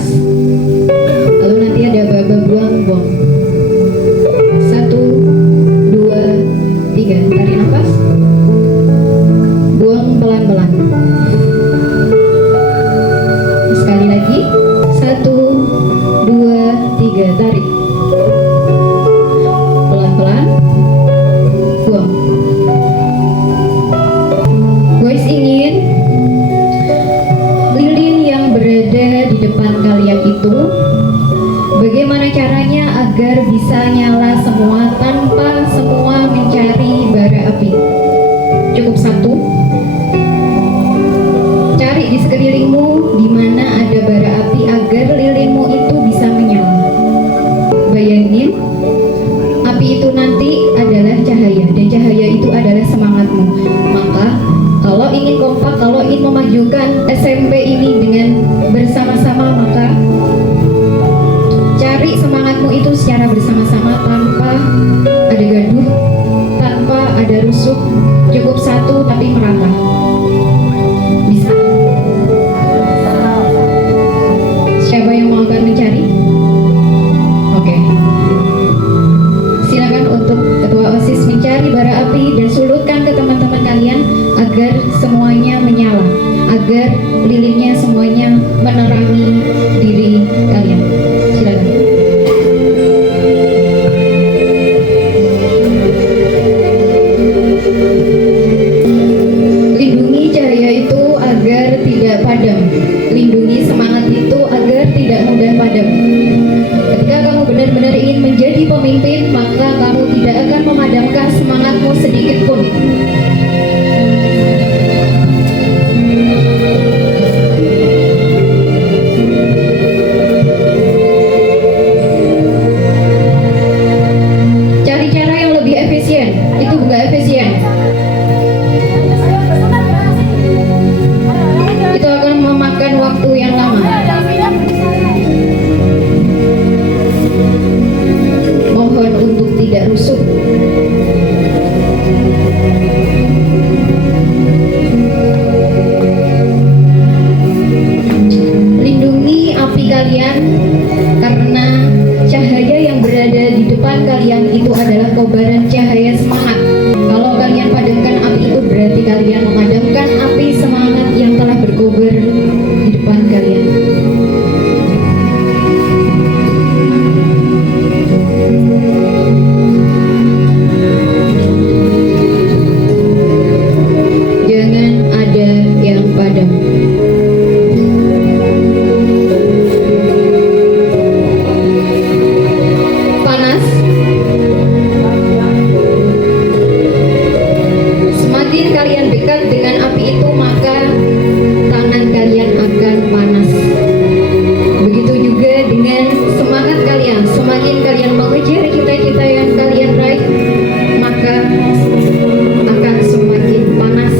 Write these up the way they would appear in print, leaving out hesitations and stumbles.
nafas. Lalu nanti ada baba buang. 1, 2, 3. Tarik nafas. Buang pelan-pelan. Sekali lagi. 1, 2, 3. Tarik. Pelan-pelan. Buang. Guys, ingin lilin yang berada di depan kalian itu, bagaimana caranya agar bisa nyala semua tanpa semua mencari bara api? Cukup satu. Cari di sekelilingmu di mana ada bara api agar lilinmu itu bisa menyala. Bayangin, api itu nanti adalah cahaya, dan cahaya itu adalah semangatmu. Maka kalau ingin kompak, kalau ingin memajukan SMP ini dengan bersama-sama, maka cari semangatmu itu secara bersama-sama tanpa ada gaduh, tanpa ada rusuh. Cukup satu tapi merata. Bisa? Siapa yang mau akan mencari? Oke. Silakan untuk ketua OSIS mencari bara api dan sulutkan ke teman-teman kalian agar semuanya menyala, agar lilinnya semuanya menerangi diri kalian. Silakan. Lindungi cahaya itu agar tidak padam. Lindungi semangat itu agar tidak mudah padam. Ketika kamu benar-benar ingin menjadi pemimpin, maka kamu tidak akan memadamkan semangatmu sedikit pun. Cari cara yang lebih efisien. Itu enggak efisien. Itu akan memakan waktu yang lama. Mohon untuk tidak rusuh. Lindungi api kalian, karena cahaya yang berada di depan kalian itu adalah kobaran cahaya semangat. Kalau kalian padamkan api itu, berarti kalian memadamkan api semangat yang telah berkobar di depan kalian. Jangan ada yang padam. Panas. Semakin kalian dekat dengan api itu, maka tangan kalian akan panas. Begitu juga dengan semangat kalian. Semakin kalian mengejar cita-cita yang kalian raih, maka akan semakin panas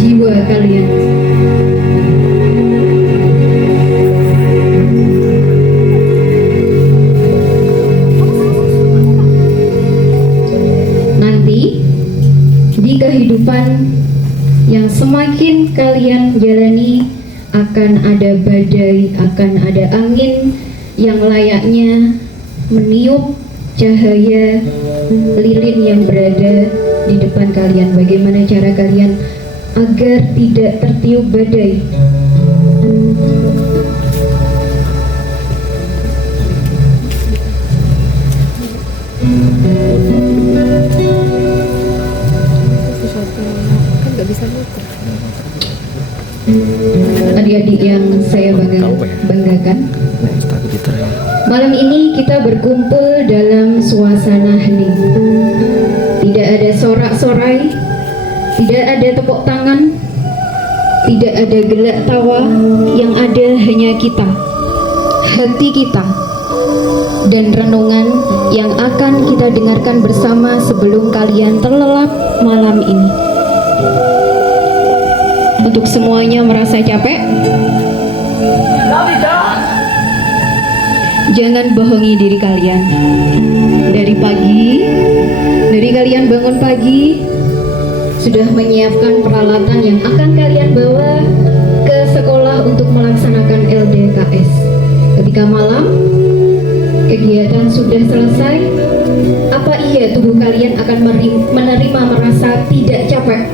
jiwa kalian. Nanti di kehidupan yang semakin kalian jalani, akan ada badai, akan ada angin yang layaknya meniup cahaya lilin yang berada di depan kalian. Bagaimana cara kalian agar tidak tertiup badai? Kan nggak bisa muter. Adik-adik yang saya banggakan, malam ini kita berkumpul dalam suasana hening. Tidak ada sorak-sorai, tidak ada tepuk tangan, tidak ada gelak tawa. Yang ada hanya kita, hati kita, dan renungan yang akan kita dengarkan bersama sebelum kalian terlelap malam ini. Untuk semuanya merasa capek, jangan bohongi diri kalian. Dari kalian bangun pagi, sudah menyiapkan peralatan yang akan kalian bawa ke sekolah untuk melaksanakan LDKS. Ketika malam kegiatan sudah selesai, apa iya tubuh kalian akan menerima merasa tidak capek?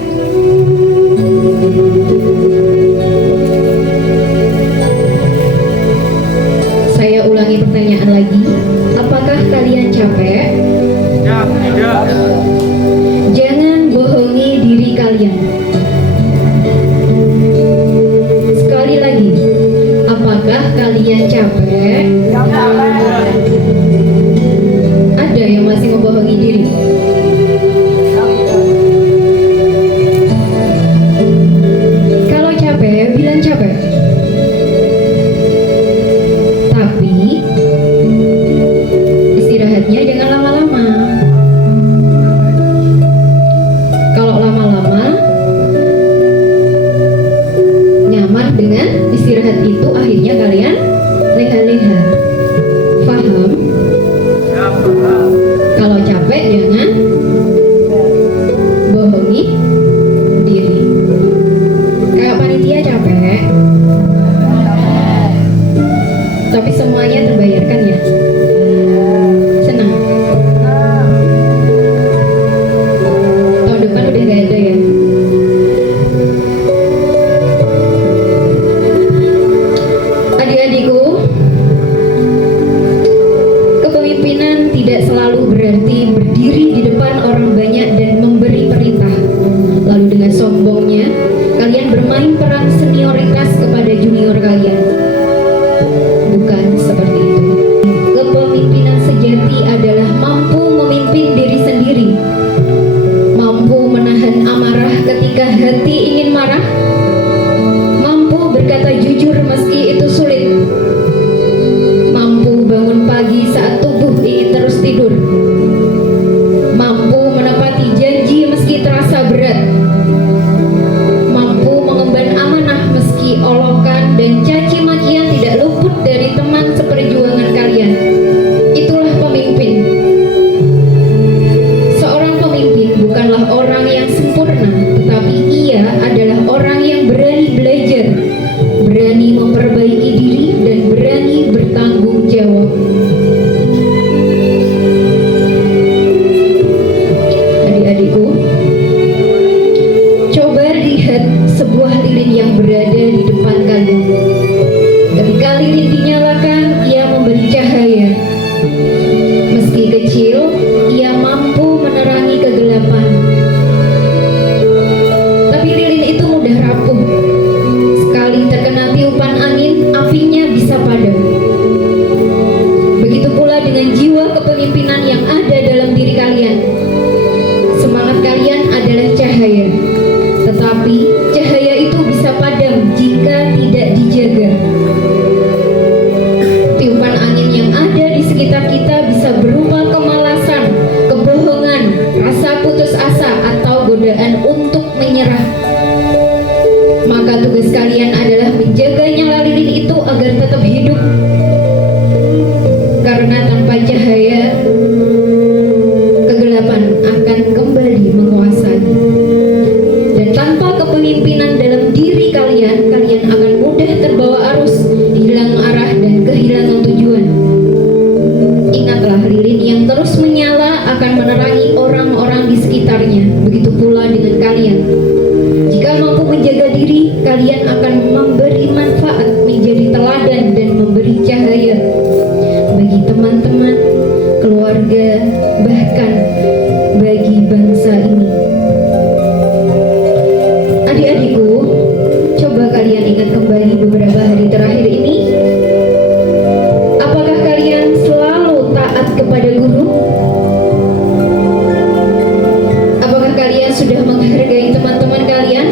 Saya ulangi pertanyaan lagi, apakah kalian capek? Tidak. Jangan bohongi diri kalian. Sekali lagi, apakah kalian capek? Ada yang masih membohongi diri? Kalau capek, bilang capek. Tapi istirahatnya jangan lama-lama. Kalau lama-lama, nyaman dengan istirahat itu, akhirnya kalian leha-leha. Paham? Kalau capek jangan bohongi diri. Kayak panitia capek, tapi semuanya terbayarkan ya. Senang. Tahun depan udah gak ada ya. Adik-adikku, kepemimpinan tidak selalu berarti berdiri di depan orang banyak dan memberi perintah. Lalu dengan sombongnya, kalian bermain peran senioritas kepada junior kalian. Bukan seperti itu. Kepemimpinan sejati adalah mampu memimpin diri sendiri, mampu menahan amarah ketika hati ingin marah, mampu berkata jujur meski itu sulit, mampu bangun pagi saat tubuh ingin terus tidur, mampu menepati janji meski terasa berat, mampu mengemban amanah meski olokan dan caci makian tidak luput dari teman seperjuangan kalian. Itulah pemimpin. Seorang pemimpin bukanlah orang yang sempurna, tetapi ia adalah orang yang berani belajar, berani memperbaiki diri, dan berani bertanggung jawab. Adik-adikku, coba lihat sebuah lilin yang berada di depan kalian. Ketika lilin dinyalakan, ia memberi cahaya. Meski kecil, ia mampu menerangi kegelapan. Tapi lilin itu mudah rapuh. Sekali terkena tiupan angin, apinya bisa padam. Begitu pula dengan jiwa kepemimpinan yang ada dalam diri kalian. Semangat kalian adalah cahaya, tetapi cahaya itu bisa padam jika tidak dijaga. Tiupan angin yang ada di sekitar kita bisa berupa kemalasan, kebohongan, rasa putus asa, atau godaan untuk menyerah. Maka tugas kalian adalah menjaga nyala lilin itu agar tetap hidup. Karena tanpa cahaya, kegelapan akan kembali menguasai. Dan tanpa kepemimpinan dalam diri kalian, kalian akan mudah terbawa arus, hilang arah, dan kehilangan tujuan. Ingatlah, lilin yang terus menyala akan menerangi orang-orang di sekitarnya. Begitu pula dengan kalian. Jika mampu menjaga diri, kalian akan memberi manfaat, menjadi teladan, dan memberi cahaya bagi teman-teman, keluarga, bahkan bagi bangsa ini. Adik-adikku, coba kalian ingat kembali beberapa hari terakhir ini. Apakah kalian selalu taat kepada guru? Apakah kalian sudah menghargai teman-teman kalian?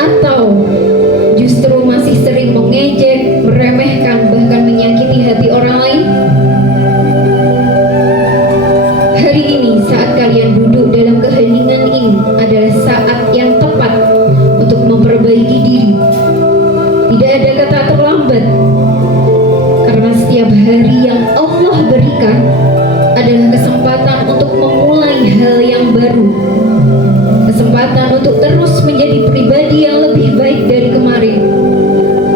Atau justru masih sering mengejek, meremehkan, bahkan menyakiti hati orang lain? Hari ini, saat kalian duduk dalam keheningan ini, adalah saat yang tepat untuk memperbaiki diri. Tidak ada kata terlambat, karena setiap hari yang Allah berikan adalah kesempatan untuk memulai hal yang baru, kesempatan untuk terus menjadi pribadi yang lebih baik dari kemarin,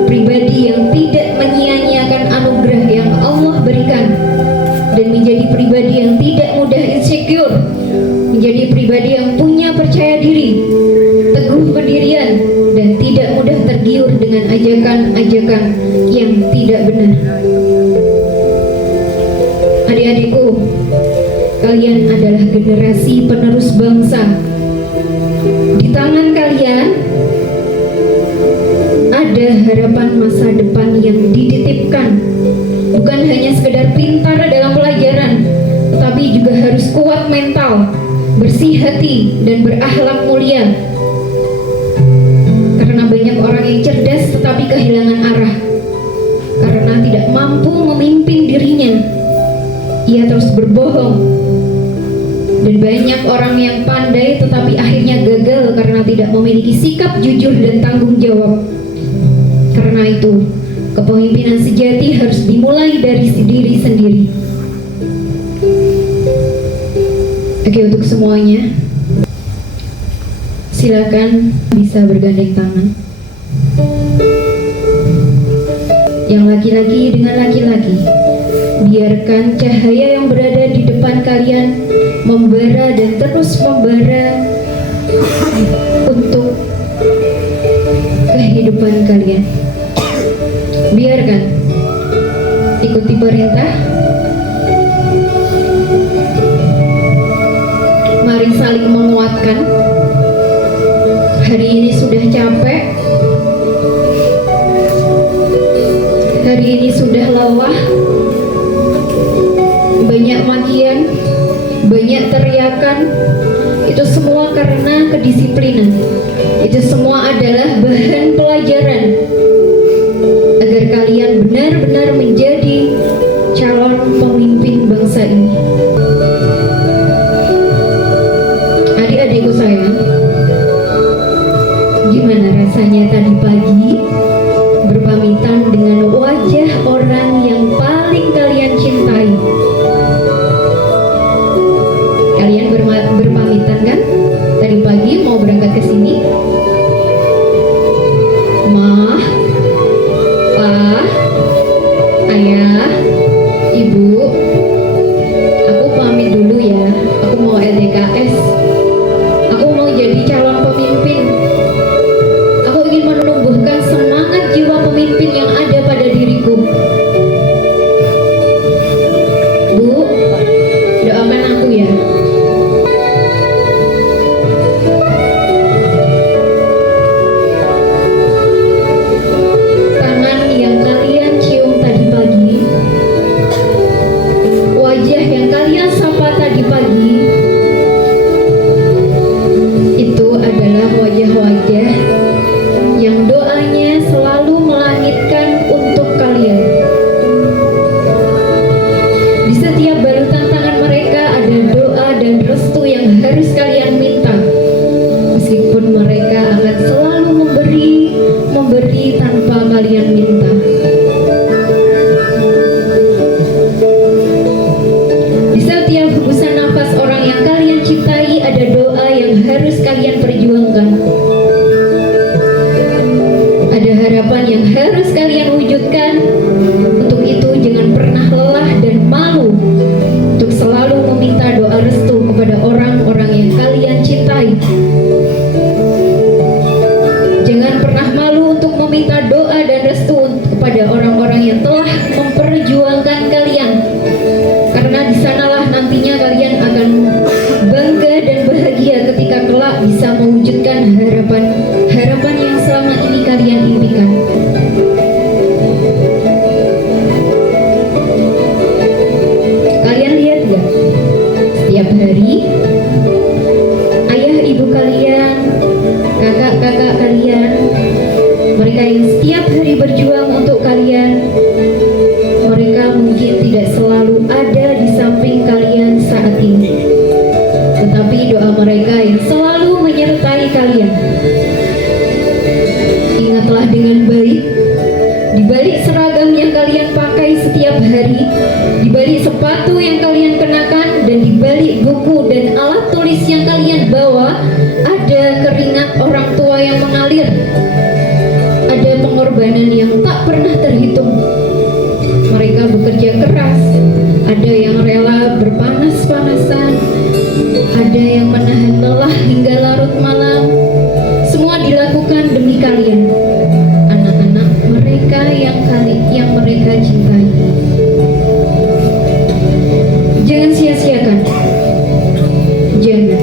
pribadi yang tidak menyia-nyiakan anugerah yang jujur, menjadi pribadi yang punya percaya diri, teguh pendirian, dan tidak mudah tergiur dengan ajakan-ajakan yang tidak benar. Adik-adikku, kalian adalah generasi penerus bangsa. Di tangan kalian ada harapan masa depan yang dititipkan. Bukan hanya sekedar pintar dalam pelajaran, tetapi juga harus kuat mental, bersih hati, dan berakhlak mulia. Karena banyak orang yang cerdas tetapi kehilangan arah. Karena tidak mampu memimpin dirinya, ia terus berbohong. Dan banyak orang yang pandai tetapi akhirnya gagal karena tidak memiliki sikap jujur dan tanggung jawab. Karena itu, kepemimpinan sejati harus dimulai dari diri sendiri. Oke, untuk semuanya, silakan bisa bergandeng tangan. Yang laki-laki dengan laki-laki, biarkan cahaya yang berada di depan kalian membara dan terus membara untuk kehidupan kalian. Biarkan ikuti perintah. Mari saling menguatkan. Hari ini sudah capek. Hari ini sudah lelah. Banyak makian, banyak teriakan. Itu semua karena kedisiplinan. Itu semua adalah bahan pelajaran agar kalian benar-benar menjadi calon pemimpin bangsa ini. Adik-adikku sayang, gimana rasanya tadi pagi berpamitan dengan wajah orang yang paling kalian cintai? Kalian berpamitan kan? Tadi pagi mau berangkat ke sini. Mah, Pa, Ayah, Ibu, aku pamit dulu ya. Aku mau LDKS. Aku mau jadi calon pemimpin. Aku ingin menumbuhkan semangat jiwa pemimpin yang ada pada diriku. Bu, doakan aku ya. Tangan yang kalian cium tadi pagi, wajah yang kalian sapa tadi pagi, itu adalah wajah-wajah yang doanya selalu melangitkan untuk kalian. Di setiap balutan tangan mereka ada doa dan restu yang harus kalian minta. Meskipun mereka akan selalu memberi tanpa kalian minta. Di setiap hembusan nafas orang yang kalian cintai ada doa yang harus kalian perjuangkan. Ada harapan yang harus kalian wujudkan. Untuk itu jangan pernah lelah dan malu untuk selalu meminta doa restu kepada orang-orang yang kalian cintai. Jangan pernah malu untuk meminta doa dan restu kepada orang-orang yang telah memperjuangkan kalian. Karena di sanalah nantinya kalian akan bangga dan bahagia ketika kelak bisa mewujudkan harapan yang selama ini kalian impikan. Kalian lihat gak? Setiap hari ayah ibu kalian, kakak-kakak kalian, mereka yang setiap hari berjuang untuk kalian, mereka mungkin tidak selalu ada di samping kalian saat ini, tetapi doa mereka yang selalu menyertai kalian. Ingatlah dengan baik, di balik seragam yang kalian pakai setiap hari, di balik sepatu yang kalian kenakan, dan di balik buku dan alat tulis yang kalian bawa, ada keringat orang tua yang mengalir. Ada pengorbanan yang tak pernah terhitung. Mereka bekerja keras, ada yang rela berpanas-panasan, ada yang menahan lelah hingga larut malam. Semua dilakukan demi kalian, anak-anak mereka yang mereka cintai. Jangan sia-siakan, jangan,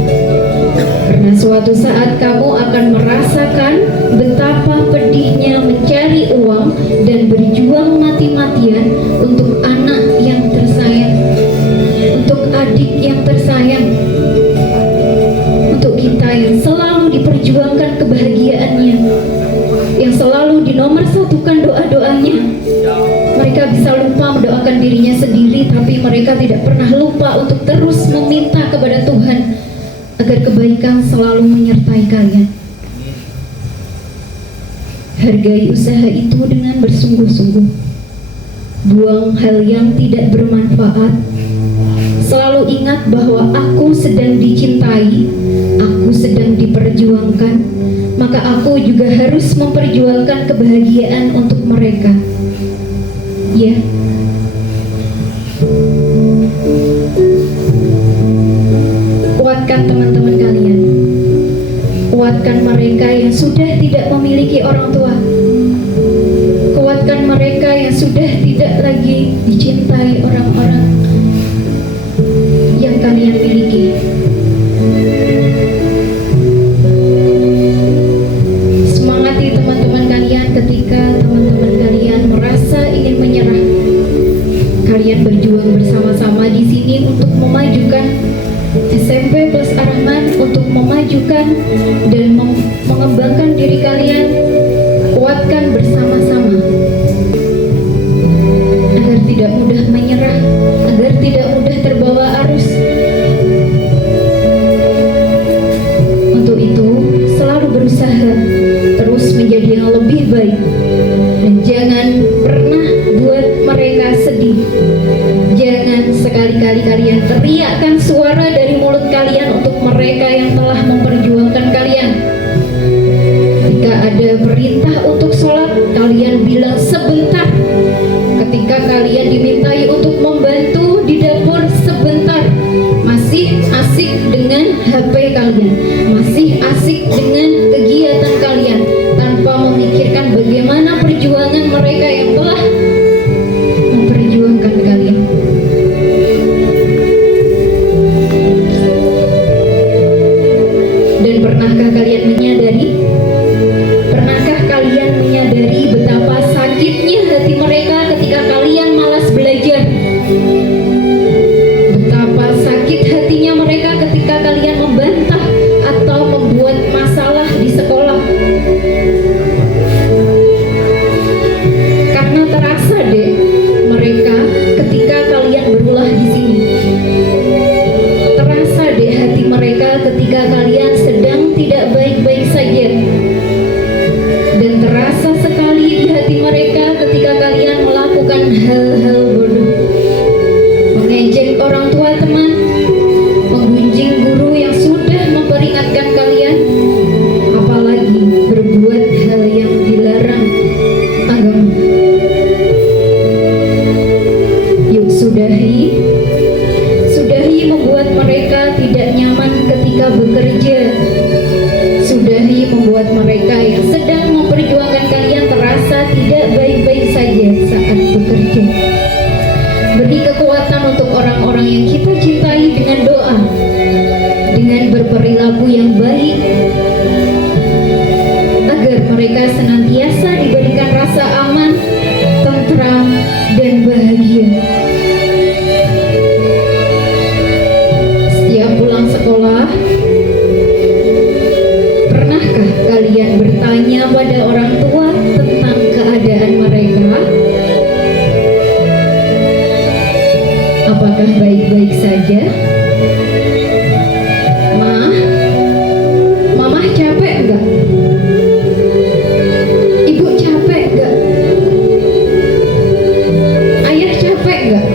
karena suatu saat kamu akan merasakan betapa pedihnya mencari uang dan berjuang mati-matian untuk anak yang tersayang, untuk adik yang tersayang, untuk kita yang selalu diperjuangkan kebahagiaannya, yang selalu dinomorsatukan doa-doanya. Mereka bisa lupa mendoakan dirinya sendiri, tapi mereka tidak pernah lupa untuk terus meminta kepada Tuhan agar kebaikan selalu menyertai kalian. Hargai usaha itu dengan bersungguh-sungguh. Buang hal yang tidak bermanfaat. Selalu ingat bahwa aku sedang dicintai, aku sedang diperjuangkan, maka aku juga harus memperjuangkan kebahagiaan untuk mereka. Ya. Kuatkan teman-teman kalian. Kuatkan mereka yang sudah tidak memiliki orang tua. Kuatkan mereka yang sudah tidak lagi dicintai orang-orang yang kalian miliki. Semangati teman-teman kalian ketika teman-teman kalian merasa ingin menyerah. Kalian berjuang bersama-sama di sini untuk memajukan SMP Plus Ar-Rahman, untuk memajukan dan mengembangkan diri kalian. Kuatkan bersama-sama agar tidak mudah menyerah, agar tidak mudah terbawa arus. Untuk itu selalu berusaha terus menjadi yang lebih baik, dan jangan pernah buat mereka sedih. Jangan sekali-kali kalian teriakkan suara dari mulut kalian untuk mereka yang telah memperjuangkan kalian. Ketika ada perintah untuk sholat, kalian bilang sebentar. Ketika kalian dimintai untuk membantu di dapur, sebentar. Masih asik dengan HP kalian, masih asik dengan kegiatan kalian, tanpa memikirkan bagaimana perjuangan mereka yang telah memperjuangkan kalian. Dan pernahkah kalian menyadari? Pernahkah kalian menyadari betapa sakitnya hati mereka ketika kalian malas belajar? Betapa sakit hatinya mereka ketika kalian membantah atau membuat masalah di sekolah? Karena terasa deh mereka ketika kalian berulah di sini. Terasa deh hati mereka ketika kalian sedang tidak baik-baik saja. Dan terasa sekali di hati mereka ketika kalian melakukan hal-hal bodoh. Mengejek orang tua teman, menggunjing guru yang sudah memperingatkan kalian, apalagi berbuat hal yang dilarang agama. Yuk sudahi membuat mereka tidak nyaman ketika bekerja. Sudahi membuat mereka yang sedang memperjuangkan kalian terasa tidak baik-baik saja saat bekerja. Beri kekuatan untuk orang-orang yang kita cintai dengan doa, dengan berperilaku yang baik, agar mereka senantiasa diberikan rasa aman, tentram, dan bahagia. Setiap pulang sekolah, pernahkah kalian bertanya pada orang tua tentang keadaan mereka? Apakah baik-baik saja? Mama capek enggak? Ibu capek enggak? Ayah capek enggak?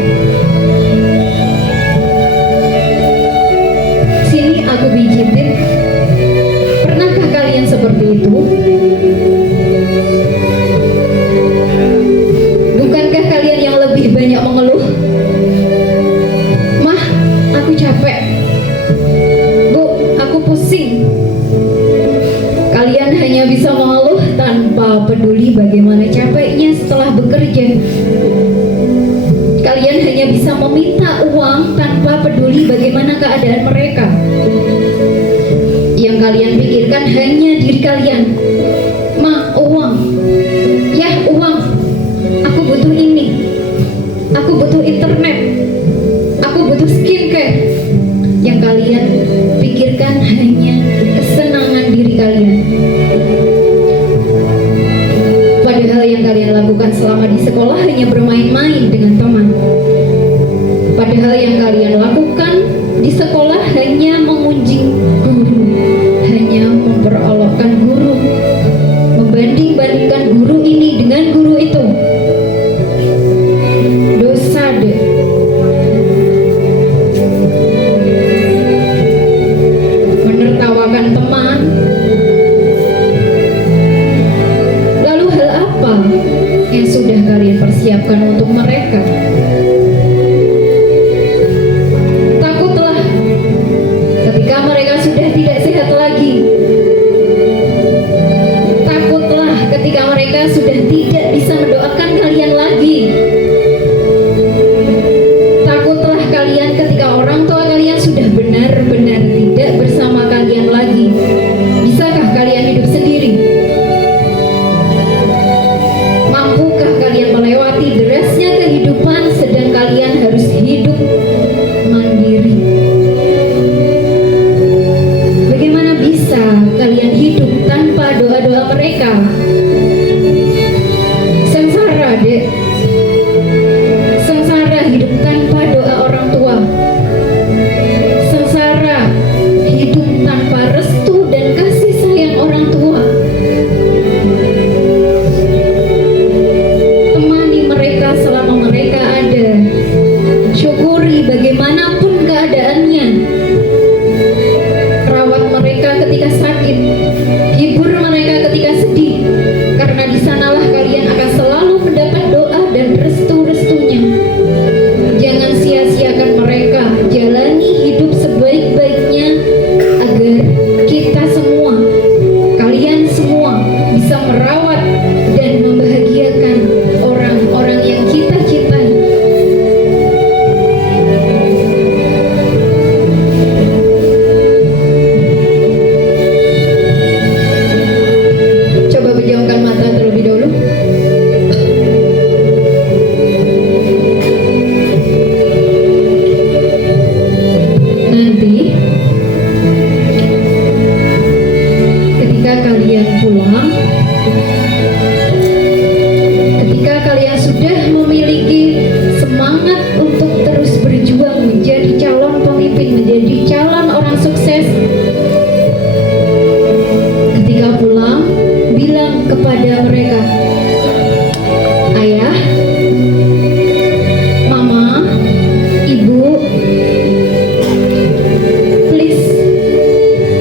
Sini aku pijitin. Pernahkah kalian seperti itu? Bukankah kalian yang lebih bagaimana capeknya setelah bekerja. Kalian hanya bisa meminta uang tanpa peduli bagaimana keadaan mereka. Yang kalian pikirkan hanya diri kalian. Ma, uang. Ya, uang. Aku butuh ini. Aku butuh internet. Aku butuh skincare. Yang kalian pikirkan hanya kesenangan diri kalian. Padahal yang kalian lakukan selama di sekolah hanya bermain-main dengan teman. Padahal yang kalian lakukan di sekolah hanya memuji guru, hanya memperolokkan guru, membanding-bandingkan guru ini dengan guru itu. Dosa deh. Menertawakan teman. Lalu hal apa yang sudah kalian persiapkan untuk mereka? Takutlah ketika mereka sudah tidak sehat lagi. Takutlah ketika mereka sudah tidak bisa mendoakan kalian lagi. Takutlah kalian ketika orang tua kalian sudah benar-benar tidak bersama kalian lagi. Bisakah kalian hidup sendiri? Mampukah kalian melewati derasnya kehidupan sedang kalian harus hidup mandiri? Bagaimana bisa kalian hidup tanpa doa-doa mereka? Sengsara, Dek. Sengsara hidup tanpa doa orang tua. Sengsara hidup tanpa restu dan kasih sayang orang tua. Temani mereka selama mereka ada. Syukuri bagaimanapun keadaannya. Rawat mereka ketika sakit. Hibur mereka ketika sedih. Karena di sanalah kalian akan selalu mendapat doa dan restu-restunya. Jangan sia-siakan mereka. Jalani hidup sebaik-baiknya agar kita semua, kalian semua bisa merawat dan membahagiakan orang-orang yang kita cintai. Coba pejamkan mata terlebih dahulu. Nanti ketika kalian pulang, ketika kalian sudah memiliki semangat untuk terus berjuang menjadi calon pemimpin, menjadi calon orang sukses, ketika pulang, bilang kepada mereka, ayah, mama, ibu, please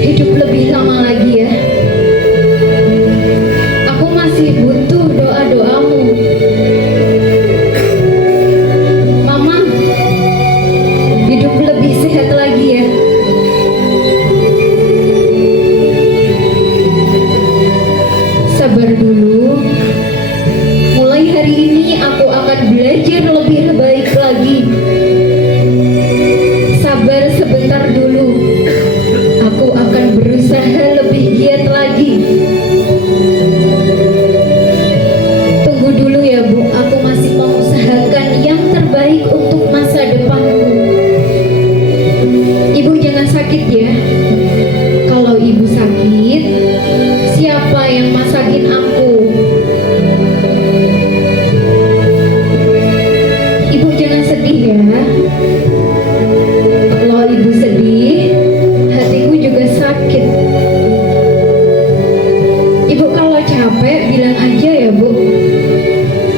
hidup lebih lama lagi ya. Aku masih butuh doa-doamu. Mama, hidup lebih sehat lagi ya. Sabar dulu. Mulai hari ini aku akan belajar lebih baik lagi. Sabar sebentar dulu. Aku akan berusaha lebih giat lagi. Tunggu dulu ya Bu, aku masih mengusahakan yang terbaik untuk masa depanku. Ibu jangan sakit ya. Kalau ibu sakit, siapa yang masakin aku? Ibu jangan sedih ya. Kalau ibu sedih, hatiku juga sakit. Ibu kalau capek bilang aja ya Bu.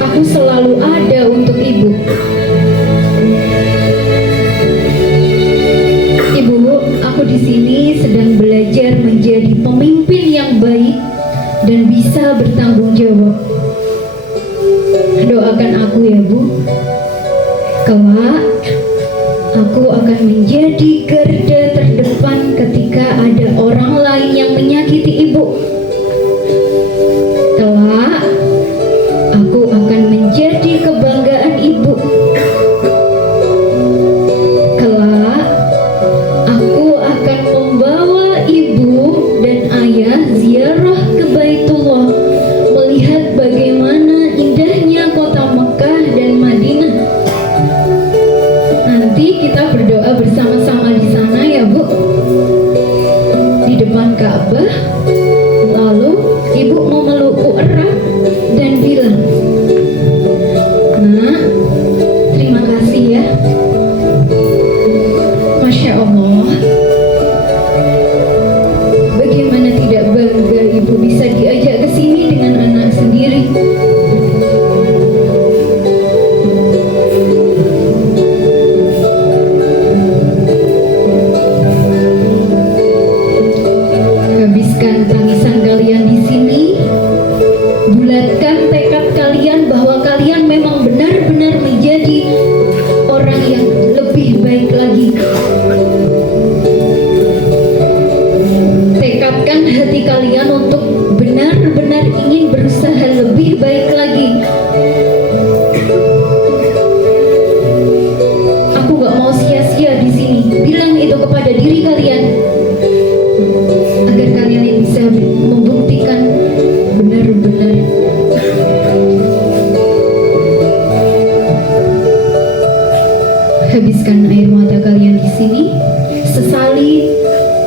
Aku selalu ada untuk ibu. Ibu, aku di sini sedang belajar menjadi pemimpin yang baik dan bisa bertanggung jawab. Doakan aku ya Bu. Kelak aku akan menjadi garda terdepan ketika ada orang lain yang menyakiti ibu. Kelak habiskan air mata kalian di sini, sesali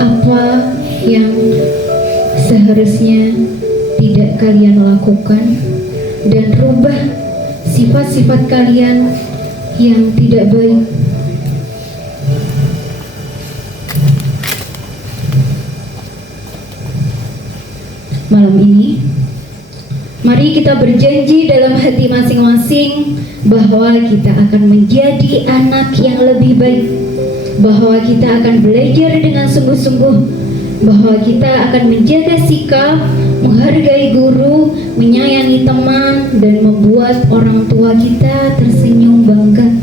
apa yang seharusnya tidak kalian lakukan, dan rubah sifat-sifat kalian yang tidak baik. Malam ini, mari kita berjanji dalam hati masing-masing bahwa kita akan menjadi anak yang lebih baik, bahwa kita akan belajar dengan sungguh-sungguh, bahwa kita akan menjaga sikap, menghargai guru, menyayangi teman, dan membuat orang tua kita tersenyum bangga.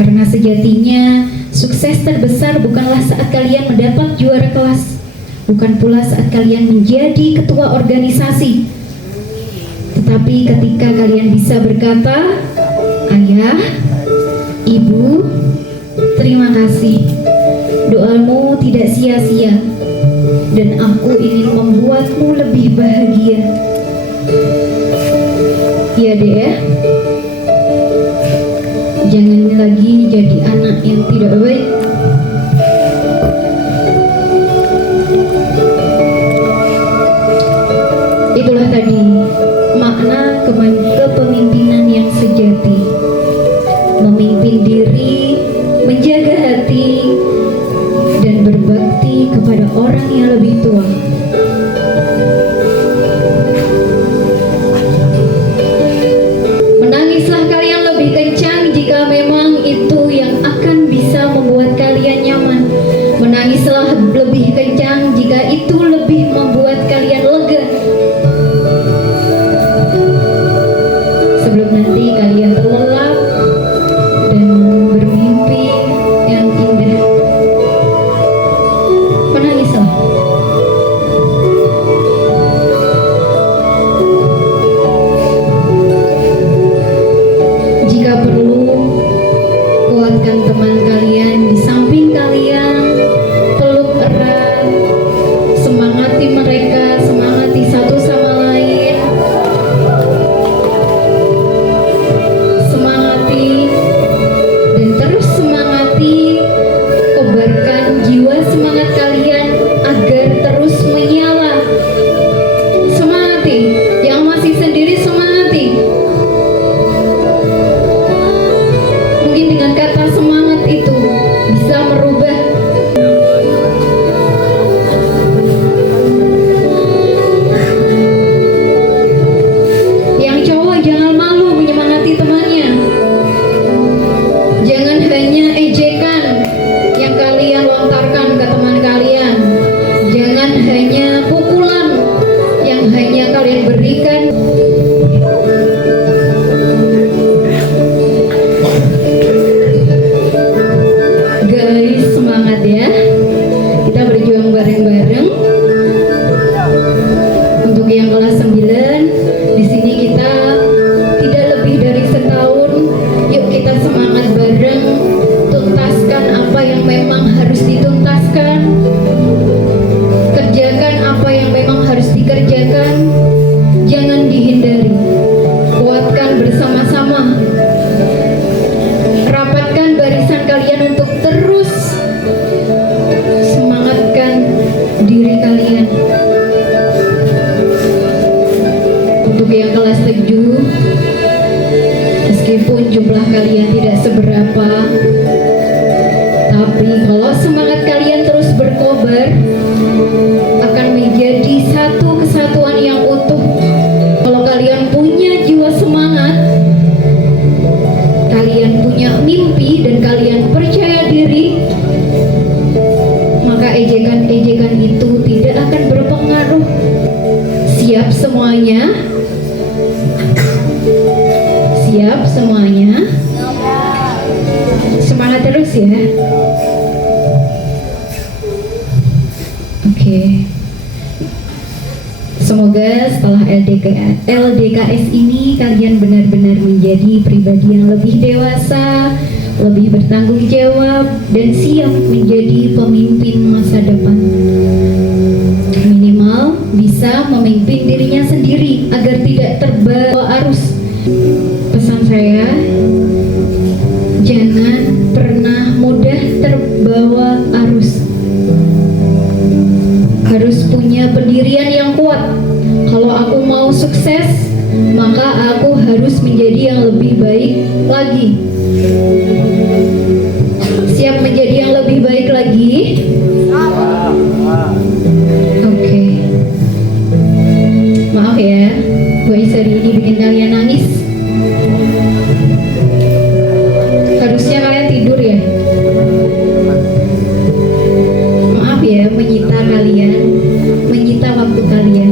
Karena sejatinya sukses terbesar bukanlah saat kalian mendapat juara kelas, bukan pula saat kalian menjadi ketua organisasi, tetapi ketika kalian bisa berkata, "Ayah, Ibu, terima kasih. Doamu tidak sia-sia, dan aku ingin membuatmu lebih bahagia." Ya deh ya. Jangan lagi jadi anak yang tidak baik. Itulah tadi makna kepemimpinan yang sejati. Memimpin diri, menjaga hati, dan berbakti kepada orang yang lebih tua. Menangislah kalian lebih kencang jika memang itu yang akan bisa membuat kalian nyaman. Menangislah lebih kencang jika itu lebih membuat kalian lega. Sebelum nanti kalian terlelap dan bermimpi yang indah, menangislah. Jika perlu, kuatkan teman kalian di samping kalian, peluk erat, semangati mereka, semangati satu sama lain, semangati dan terus semangati, kobarkan jiwa semangat kalian agar terus menyala. Semangati, yang masih sendiri semangati. Mungkin dengan kata semangat itu bisa merubah. Yang cowok jangan malu menyemangati temannya. Jangan hanya ejekan yang kalian lontarkan ke teman kalian. Jangan hanya pukulan yang hanya kalian berikan. Guys, semangat ya. Kita berjuang bareng-bareng. Untuk yang kelas 9, di sini kita tidak lebih dari setahun. Yuk kita semangat bareng, tuntaskan apa yang memang harus dituntaskan, kerjakan apa yang memang harus dikerjakan, jangan dihindari, kuatkan bersama-sama, rapatkan barisan kalian untuk terus semangatkan diri kalian. Untuk yang kelas 7, meskipun jumlah kalian tidak seberapa, tapi kalau semangat kalian terus berkobar, akan menjadi satu kesatuan yang utuh. Kalau kalian punya jiwa semangat, kalian punya mimpi, dan kalian percaya diri, maka ejekan-ejekan itu tidak akan berpengaruh. Siap semuanya? Siap semuanya? Semangat terus ya. Oke. Semoga setelah LDKS ini kalian benar-benar menjadi pribadi yang lebih dewasa, lebih bertanggung jawab, dan siap menjadi pemimpin masa depan. Minimal bisa memimpin dirinya sendiri agar tidak terbawa arus. Pesan saya, jangan aku harus menjadi yang lebih baik lagi. Siap menjadi yang lebih baik lagi? Oke. Maaf ya, voice hari ini bikin kalian nangis. Harusnya kalian tidur ya. Maaf ya, menyita kalian, menyita waktu kalian.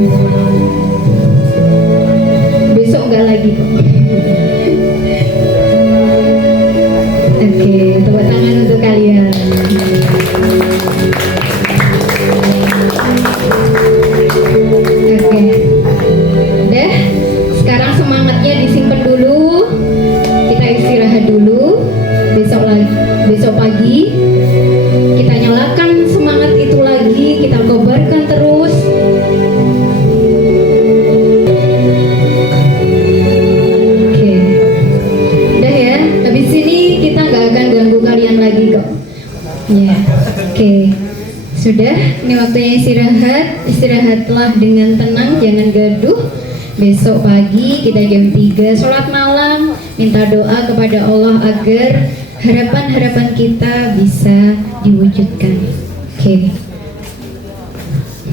Besok enggak lagi kok. Oke, tepuk tangan untuk kalian. Oke. Udah, sekarang semangatnya disimpan dulu. Kita istirahat dulu. Besok pagi kita nyalakan semangat itu lagi, kita kobarkan terus. Oke. Udah ya, habis ini kita nggak akan ganggu kalian lagi kok. Ya, oke. Sudah, ini waktunya istirahat. Istirahatlah dengan tenang, jangan gaduh. Besok pagi kita jam 3 sholat malam, minta doa kepada Allah agar harapan-harapan kita bisa diwujudkan. Oke.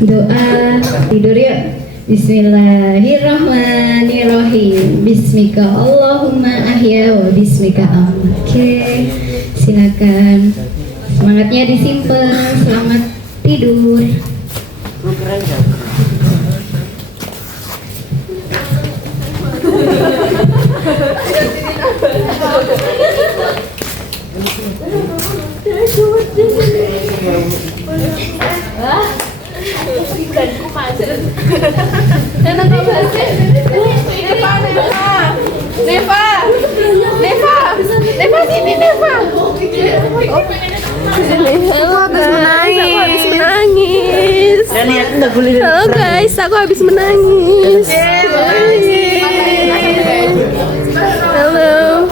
Doa tidur yuk. Bismillahirrahmanirrahim. Bismika Allahumma ahya wa bismika amut. Oke. Silakan. Semangatnya disimpan. Selamat tidur. Halo guys, aku habis menangis. Halo.